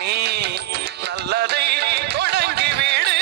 நீ நல்லதை தொடங்கி விடு.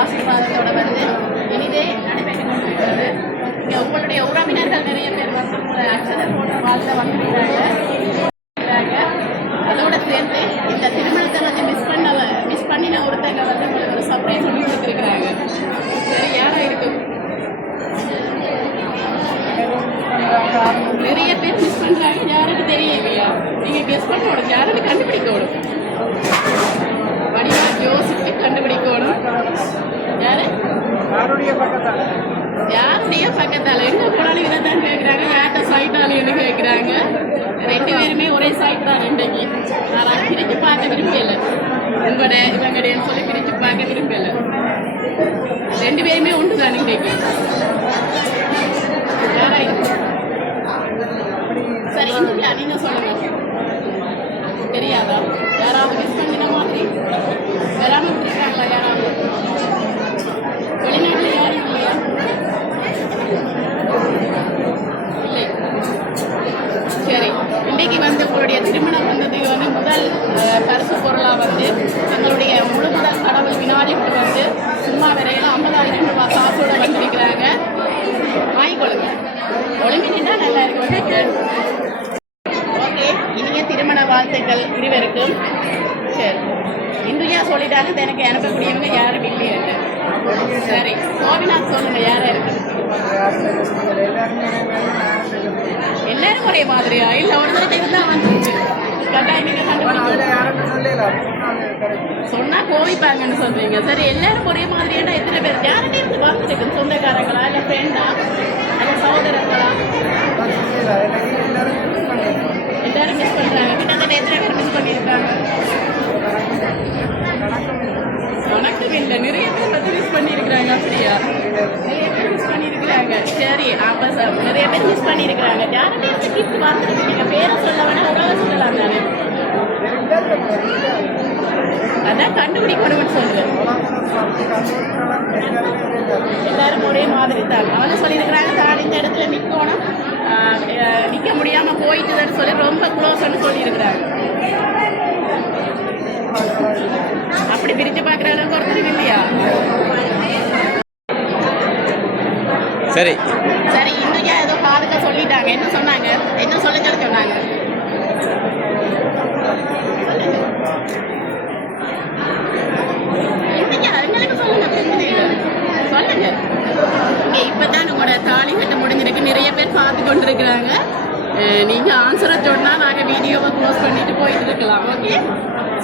ஆசீர்வாதத்தோட வந்து இனிதே நடைபெற்றுக் கொண்டிருக்கிறது. இங்கே உங்களுடைய உறவினர்கள் நிறைய பேர் வந்து உங்களை அச்சதை போன்ற வாழ்க்கை வந்துருக்கிறாங்க. அதோட சேர்ந்து இந்த திருமணத்தை வந்து மிஸ் பண்ணின ஒருத்தங்க வந்து உங்களுக்கு ஒரு சர்ப்ரைஸ் ஒன்று கொடுத்துருக்குறாங்க. சரி, யாரா இருக்கும்? நிறைய பேர் மிஸ் பண்றாங்க. யாருக்கு தெரியலையா? நீங்க கெஸ் பண்ணணும், யாருக்கு கண்டுபிடிக்கணும். வடிவா யோசிச்சு கண்டுபிடிக்கணும். யாருடைய பக்கத்தால எங்க போனாலும் இதைத்தான் கேட்கிறாங்க. யார்கிட்ட சைட்டாலேன்னு கேட்கிறாங்க. ரெண்டு பேருமே ஒரே சைட் தான். இன்றைக்கு நான் பிரிச்சு பார்க்க விரும்பல. உங்களோட இவங்கடையன்னு சொல்லி பிரிச்சு பார்க்க விரும்பல. ரெண்டு பேருமே உண்டு தான் இன்றைக்கு. யாரா சரி, இந்தியா நீங்க சொல்லுங்க. தெரியாதா? யாராவது மிஸ் பண்ணின மாதிரி வராம இருக்காங்களா? யாராவது வெளிநாட்டுல யாரும் இல்லையா? இல்லை. சரி, இன்னைக்கு வந்து உங்களுடைய திருமணம் வந்ததுக்கு வந்து முதல் பரிசு பொருளாக வந்து எங்களுடைய முழு முதல் கடவுள் விநாயகர் வந்து சும்மா வரையில 50,000 ரூபாய் காசோட வந்திருக்கிறாங்க. வாங்கிக்கொள்ளுங்க. ஒளிமினா நல்லா இருக்கு. ஓகே, இனிய திருமண வாழ்த்துக்கள் இருவருக்கும். சரி, இந்தியா சொல்லிட்டாங்க. எனக்கு அனுப்பக்கூடியவங்க யாரும் இல்லையா? சரி, கோபிநாத் சொல்லுங்க. யாரா இருக்கு? எல்லாரும் ஒரே மாதிரியா? இல்ல ஒரு தடவை தான் வந்துருக்கு. கட்டாயம் நீங்க சொன்னா கோவிப்பாங்கன்னு சொல்றீங்க. சரி, எல்லாரும் ஒரே மாதிரியா? எத்தனை பேர் யார்கிட்ட இருந்து வந்துருக்கு? சொந்தக்காரங்களா இல்ல ஃப்ரெண்டா இல்ல சகோதரங்களா? எல்லாரும் மிஸ் பண்றாங்க. கிட்டத்தட்ட எத்தனை பேர் மிஸ் பண்ணியிருக்காங்க? கணக்கு இல்லை. நிறைய பேர் வந்து மிஸ் பண்ணியிருக்கிறாங்க. அப்படியா? நிறைய பேர் மிஸ் பண்ணியிருக்கிறாங்க. சரி, அப்போ நிறைய பேர் மிஸ் பண்ணியிருக்கிறாங்க. யார்கிட்ட இருந்து கிஃப்ட் வந்துருக்கு? நீங்கள் பேரை சொல்ல வேணா உறவை சொல்லலாம் தானே? அதான் கண்டுபிடிக்கணும்னு சொல்லுங்க. எல்லாரும் ஒரே மாதிரி தான். அவங்க சொல்லியிருக்கிறாங்க தான் இந்த இடத்துல நிற்கணும், நிற்க முடியாமல் போயிட்டுன்னு சொல்லி ரொம்ப க்ளோஸ்ன்னு சொல்லியிருக்கிறாங்க. அப்படி பிரித்து பார்க்குற அளவுக்கு ஒருத்தர் இல்லையா? சரி சரி, இன்னைக்கு ஏதோ காதுக்க சொல்லிட்டாங்க. என்ன சொன்னாங்க? என்ன சொல்ல சொன்னாங்க? இன்னைக்கு அவங்களுக்கு சொல்லுங்க. பிரச்சனை இல்லை, சொல்லுங்க. இங்கே இப்போ தான் உங்களோட தாலி கட்ட முடிஞ்சிருக்கு, நிறைய பேர் பார்த்து கொண்டு இருக்கிறாங்க. நீங்கள் ஆன்சரை சொன்னால் நாங்கள் வீடியோவை க்ளோஸ் பண்ணிட்டு போயிட்டு இருக்கலாம். ஓகே,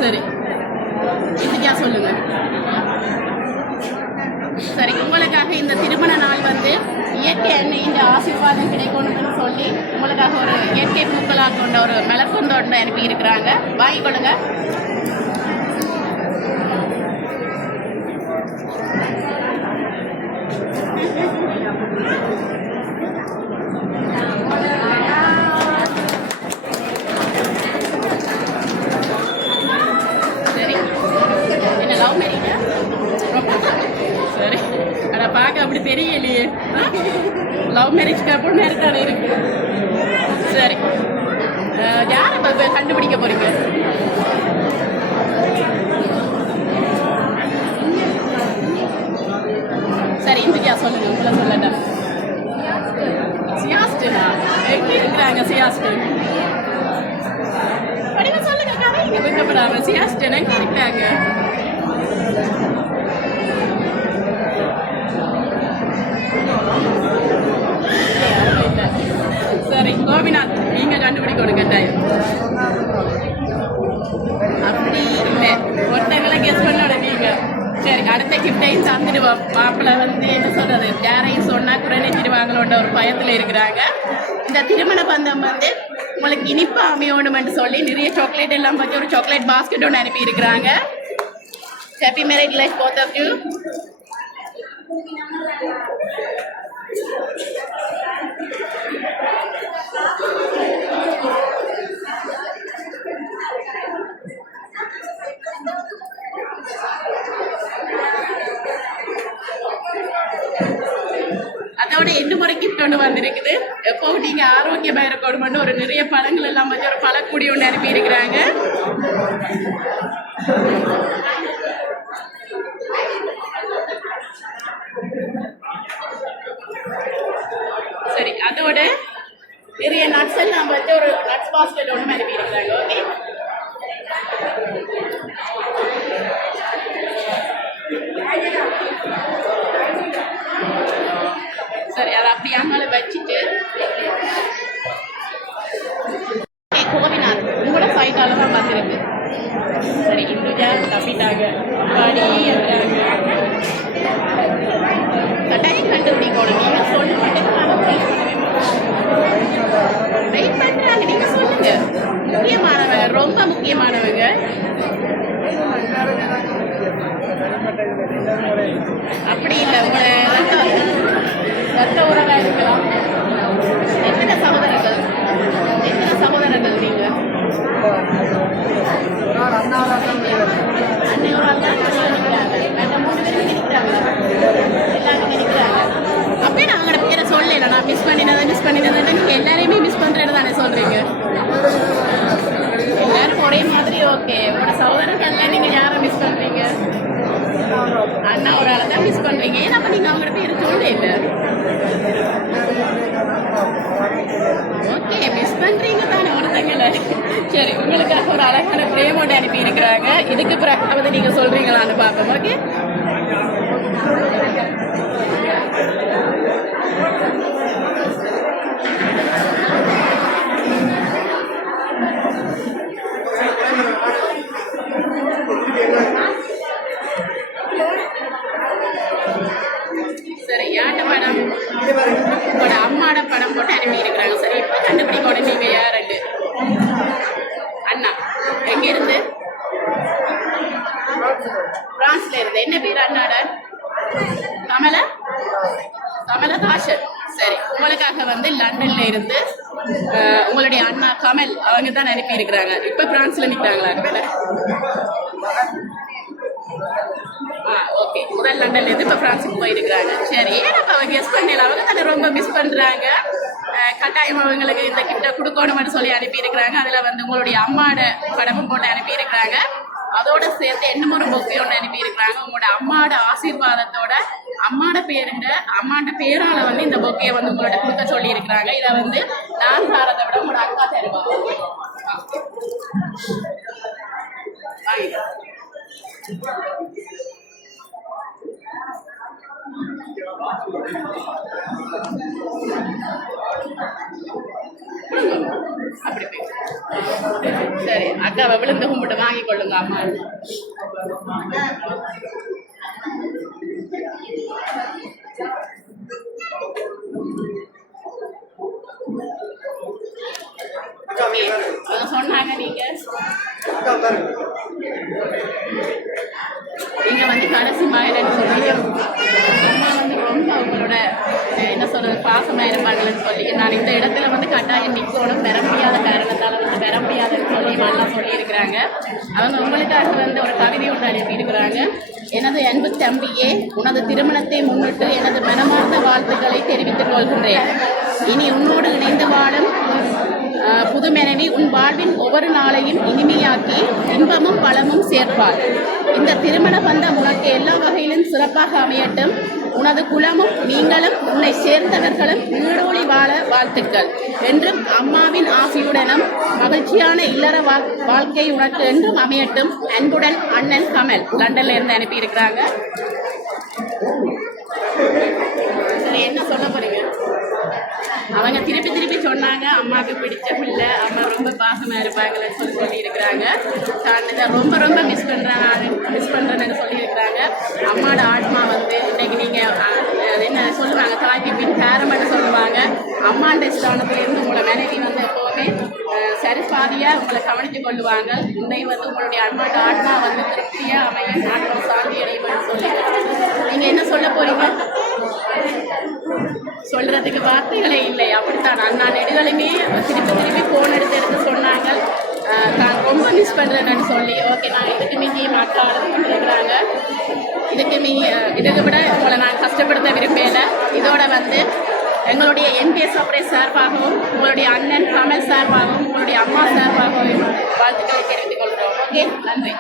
சரி. இதுக்கா சொல்லுங்க. சரி, உங்களுக்காக இந்த திருமண நாள் வந்து இயற்கை எண்ணெயின் ஆசீர்வாதம் கிடைக்கணும்னு சொல்லி உங்களுக்காக ஒரு இயற்கை பூக்களாக கொண்ட ஒரு மலர் கொண்டோட அனுப்பி இருக்கிறாங்க. வாங்கிக் கொள்ளுங்க. சரி, என்ன லவ் மேரேஜா? சரி, அட பார்க்க அப்படி தெரியலையே. லவ் மேரேஜ்க்கு அப்புறம் நேரத்தானே இருக்கு. சரி, யாரை கண்டுபிடிக்க போறீங்க? சரி, இந்துஜா சொல்லுங்க. உங்களை சொல்லட்டா? சியாஸ்டனா? எங்க இருக்கிறாங்க சியாஸ்டன்? படிவ சொல்லுங்க. கதைங்க விருப்பப்படாம. சியாஸ்டன் எங்க இருக்கிறாங்க? சரி, கோபிநாத் நீங்க கண்டுபிடிக்கணும் கட்டாயம். அப்படி இல்லை, ஒருத்தங்களை கெஸ் பண்ணோட நீங்க. சரி, அடுத்த கிஃப்டையும் தந்துடுவோம். மாப்பிள்ளை வந்து என்ன சொல்றது, யாரையும் சொன்னா குறைநிச்சிடுவாங்களோட ஒரு பயத்தில் இருக்கிறாங்க. இந்த திருமண பந்தம் வந்து உங்களுக்கு இனிப்பா அமையணும்னு சொல்லி நிறைய சாக்லேட் எல்லாம் பற்றி ஒரு சாக்லேட் பாஸ்கெட் ஒன்று அனுப்பி இருக்கிறாங்க. Happy marriage life both of you. அதோட என்ன முறை கிஃப்ட் ஒன்று வந்திருக்குது. எப்பவும் நீங்க ஆரோக்கியமா இருக்கணும்னு ஒரு நிறைய பழங்கள் எல்லாம் வச்சு ஒரு பழக்கூடி ஒன்று அனுப்பி இருக்கிறாங்க. சரி, அதோட நிறைய நட்ஸ் எல்லாம் வச்சு ஒரு நட்ஸ் பாஸ்கெட் ஒன்று அனுப்பி இருக்கிறாங்க. ஓகே, சரி, அதை அப்படி அம்மால வச்சுட்டு கோவிநாத் உங்களோட சைட்டால தான் பார்த்துருக்கு. சரி, இந்துஜா தப்பிட்டாங்க. பாடி இருக்கிறாங்க. கட்டாயம் கண்டுபிடிக்கணும். நீங்க சொல்ல மாட்டேங்க, வெயிட் பண்றாங்க. நீங்க சொல்லுங்க. முக்கியமானவங்க, ரொம்ப முக்கியமானவங்க. அப்படி இல்லை, உங்களை ரத்த உறவா இருக்கலாம். எத்தனை சகோதரர்கள்? எத்தனை சகோதரர்கள் நீங்க? அன்னை ஒரு ஆள் தான் நிற்கிறாங்க. அந்த 3 பேரும் நிற்கிறாங்க. எல்லாருமே நிற்கிறாங்க. அப்படியே நான் அவங்களோட பேரை சொல்லல. நான் மிஸ் பண்ணினதை நீங்கள் எல்லாரையுமே மிஸ் பண்ணுறது தானே சொல்றீங்க. எல்லாரும் ஒரே மாதிரி. ஓகே, உங்களோட சகோதரர்கள்ல நீங்க யாரை மிஸ் பண்றீங்க? அண்ணா ஒரு ஆளை தான் மிஸ் பண்றீங்க. ஏன்னா நீங்க அவங்களோட பேர் சொல்ல இல்லை. ஓகே, மிஸ் பண்றீங்க தானே ஒருத்தங்களை. சரி, உங்களுக்காக ஒரு அழகான பிரேமோட அனுப்பி இருக்கிறாங்க. இதுக்கு பிறகு நீங்க சொல்றீங்களான்னு பார்ப்போம். ஓகே, சரி, யார்ட படம்? உங்களோட அம்மாட படம் போட்டு அனுப்பி இருக்கிறாங்க. சரி, இப்போ கண்டுபிடிக்கணும் நீங்க யாருன்னு. அண்ணா எங்க இருந்து? பிரான்ஸ்ல இருந்து. என்ன பேர் அண்ணாட? கமலஹாசன். சரி, உங்களுக்காக வந்து லண்டன்ல இருந்து உங்களுடைய அண்ணா கமல் அவங்க தான் அனுப்பி இருக்கிறாங்க. இப்ப பிரான்ஸ்ல நிற்கிறாங்களா? ஓகே, முதல் லண்டன்ல இருந்து இப்போ பிரான்ஸுக்கு போயிருக்கிறாங்க. சரி, ஏன்னா அவங்க கெஸ் பண்ணல. அவங்க தானே ரொம்ப மிஸ் பண்றாங்க. கட்டாயம் அவங்களுக்கு இந்த கிஃப்டை கொடுக்கணும்னு சொல்லி அனுப்பி இருக்கிறாங்க. அதுல வந்து உங்களுடைய அம்மாட படமும் போட்டு அனுப்பி இருக்கிறாங்க. அதோட சேர்த்து என்னமோ ஒரு பொக்கை ஒன்று அனுப்பி இருக்கிறாங்க. உங்களோட அம்மாட ஆசீர்வாதத்தோட அம்மாண்ட பேரால வந்து இந்த பொக்கையை வந்து உங்களோட கொடுக்க சொல்லி இருக்கிறாங்க. இதை வந்து நான் சாரதை விட உங்களோட அக்கா தருவாங்க. அப்படி போய். சரி அக்காவை விழுந்து கும்பிட்டு வாங்கி கொள்ளுங்க அம்மா. சொன்னாங்க நீங்க நீங்க வந்து கடைசி மாயிரன்னு சொல்லி அம்மா வந்து ரொம்ப அவங்களோட என்ன சொல்றது பாசமா இருப்பாங்கன்னு சொல்லி நான் இந்த இடத்துல வந்து கட்டாயம் நிக்கோடும் பெற முடியாத காரணத்தால வந்து பெற முடியாதுன்னு சொல்லி எல்லாம் சொல்லியிருக்கிறாங்க. அவங்க உங்களுக்காக வந்து ஒரு கவிதை ஒன்று அனுப்பியிருக்கிறாங்க. எனது அன்பு தம்பியே, உனது திருமணத்தை முன்னிட்டு எனது மனமார்ந்த வாழ்த்துக்களை தெரிவித்துக் கொள்கின்றேன். இனி உன்னோடு இணைந்து வாழும் புது மனைவி உன் வாழ்வின் ஒவ்வொரு நாளையும் இனிமையாக்கி இன்பமும் வளமும் சேர்ப்பார். இந்த திருமண பந்தம் உனக்கு எல்லா வகையிலும் சிறப்பாக அமையட்டும். உனது குலமும் நீங்களும் உன்னை சேர்ந்தவர்களும் நீடோழி வாழ வாழ்த்துக்கள் என்றும் அம்மாவின் ஆசையுடனும் மகிழ்ச்சியான இல்லற வாழ்க்கை உனக்கு என்றும் அமையட்டும். அன்புடன் அண்ணன் கமல், லண்டன்ல இருந்து அனுப்பியிருக்கிறாங்க. என்ன சொல்ல போறீங்க? அவங்க திருப்பி திருப்பி சொன்னாங்க அம்மாவுக்கு பிடிச்ச பிள்ளை, அம்மா ரொம்ப பாசமா இருப்பாங்கன்னு சொல்லியிருக்கிறாங்க. இதை ரொம்ப ரொம்ப மிஸ் பண்ணுறேன்னு சொல்லியிருக்கிறாங்க. அம்மாவோட ஆத்மா வந்து இன்னைக்கு நீங்கள் என்ன சொல்லுவாங்க, தாய்க்கு பின் பேரமன்னு சொல்லுவாங்க. அம்மாண்ட ஸ்தானத்திலிருந்து உங்களை மனைவி வந்து எப்போவுமே சரிபாதியாக உங்களை கவனித்து கொள்ளுவாங்க. இன்னைக்கு வந்து உங்களுடைய அம்மாவோட ஆத்மா வந்து திருப்தியாக அமைய ஆத்மா சாந்தி அடையும்னு சொல்லி நீங்கள் என்ன சொல்ல போறீங்க? சொல்றதுக்கு வார்த்தைகளே இல்லை. அப்படித்தான் அண்ணா நெடுகளுமே திருப்பி ஃபோன் எடுத்து சொன்னாங்க நான் ரொம்ப மிஸ் பண்ணுறேன்னு சொல்லி. ஓகே, நான் இதுக்கு மீதி மக்கள் இருக்கிறாங்க. இதுக்கு விட உங்களை நான் கஷ்டப்படுத்த விரும்பல. இதோட வந்து எங்களுடைய எம்பிஎஸ் சப்ரேஸ் சார்பாகவும் உங்களுடைய அண்ணன் கமல் சார்பாகவும் உங்களுடைய அம்மா சார்பாகவும் வாழ்த்துக்களை தெரிவித்துக் கொள்கிறோம். ஓகே, நன்றி.